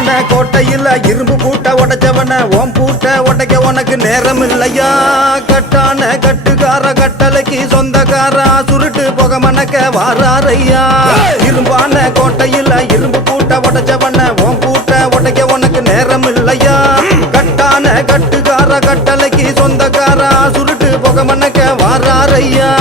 இரும்பான கோட்டையில இரும்பு பூட்ட உடைச்சவன ஓம் பூட்ட உடைக்க உனக்கு நேரம் இல்லையா கட்டான கட்டுக்கார கட்டளைக்கு சொந்தக்காரா சுருட்டு புக மணக்க வாராரையா இரும்பான கோட்டையில இரும்பு பூட்ட உடைச்சவன ஓம் பூட்ட உடைக்க உனக்கு நேரம் இல்லையா கட்டான கட்டுக்கார கட்டளைக்கு சொந்தக்காரா சுருட்டு புக மணக்க வாராரையா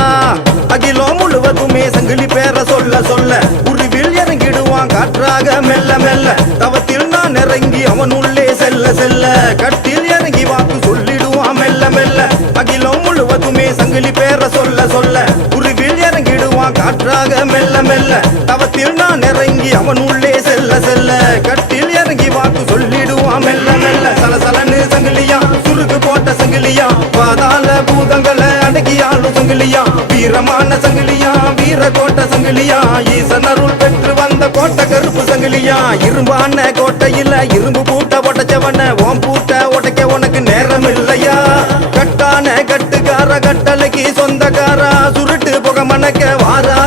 அகிலம் முழுவதுமே சங்கிலி பேர சொல்ல சொல்ல உருவில் இறங்கிடுவான் காற்றாக மெல்ல மெல்ல தவத்தில் நான் இறங்கி அவன் உள்ளே செல்ல செல்ல கட்டில் இறங்கி வாக்கு சொல்லிடுவான் மெல்ல மெல்ல அகிலம் முழுவதுமே சங்கிலி பேர சொல்ல சொல்ல உருவில் இறங்கிடுவான் காற்றாக மெல்ல மெல்ல தவத்தில் நான் இறங்கி அவன் உள்ளே செல்ல செல்ல கட்டில் இறங்கி வாக்கு சொல்லிடுவான் மெல்ல மெல்ல சலசலன்னு சங்கிலியா சுருக்கு போட்ட சங்கிலியா பாதாள பூதங்களை அடக்கியாலும் சங்கிலியா வீரமான சங்கிலியா வீர கோட்ட சங்கிலியா ஈசன் அருள் பெற்று வந்த கோட்டை கருப்பு சங்கிலியா இரும்பான கோட்டையில இரும்பு பூட்ட உடைச்சவன ஓம் பூட்ட உடைக்க உனக்கு நேரம் இல்லையா கட்டான கட்டுக்கார கட்டளைக்கு சொந்தக்காரா சுருட்டு புக மணக்க வாரா